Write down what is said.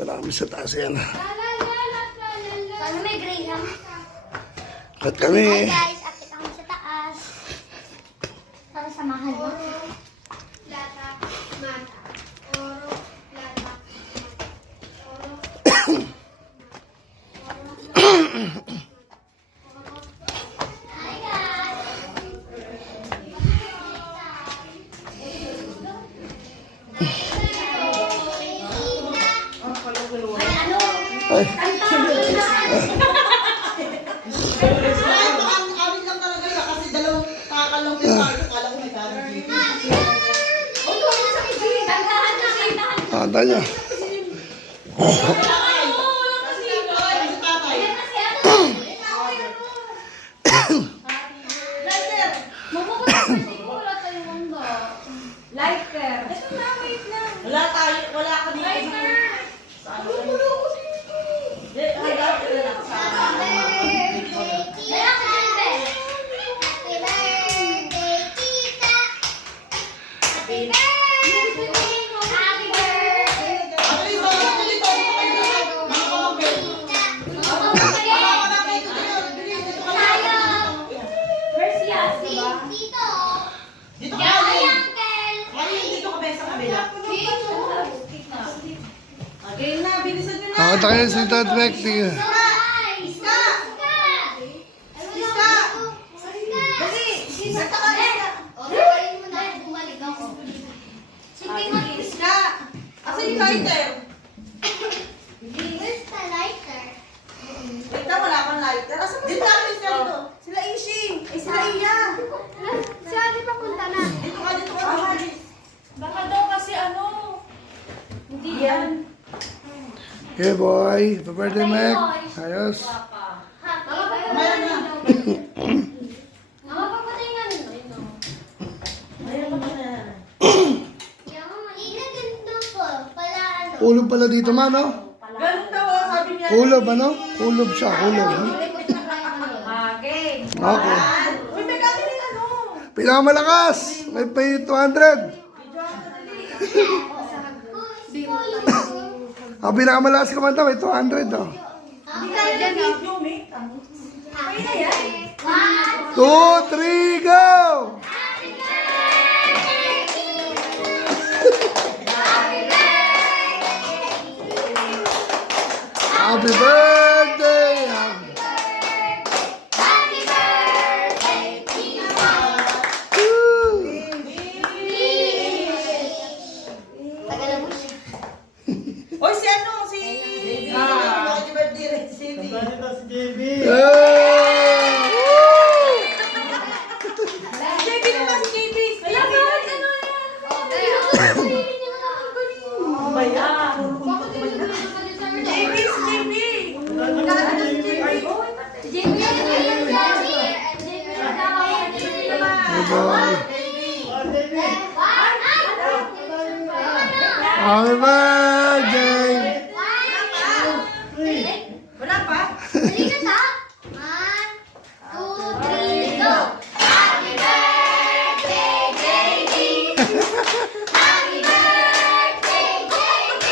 Wala kami sa taas yan. Paano may graham? Kat kami. Hi guys, akit ako sa taas. Para samahan mo. Lata, mata, oro, lata, oro, hi guys! Ay. Anda niya. Lighter. Wala tayo, wala ka dito. Lighter. Ako tayo sa Tadrek. Asa yung lighter? Where's the lighter? Wait na, wala kang lighter. Asa mo sila? Sila Ishing. Ay, sila Iya. Saan di pa punta na? Dito ka, dito ka. Baka daw kasi ano. Hindi yan. Hey boy, happy birthday, Mac. Ayos. Mayroon na. Mama, papatay nga nito. Mayroon na. Yung ganito po, pala ano. Kulob pala dito, man, no? Ganun daw, sabi niya. Kulob, ano? Kulob siya, kulob. Huh? Okay. Okay. Uy, may kami rin ano. Pinakamalakas! May pay 200. Ang pinakamalakas kumanta, may 200, oh. Hindi tayo na video, mate. Kaya na yan. 2, 3, go! Happy birthday! Happy birthday to you. Woo! Tagalan mo siya. Oy, si ano? Si... Happy birthday, Red City. Yeah! Woo! JB naman si JB. Kaya ba? Ano yan? Ano ba yan? JB, si JB. Hey boy. Happy birthday! Wala pa? Happy birthday, JB! Happy birthday, JB!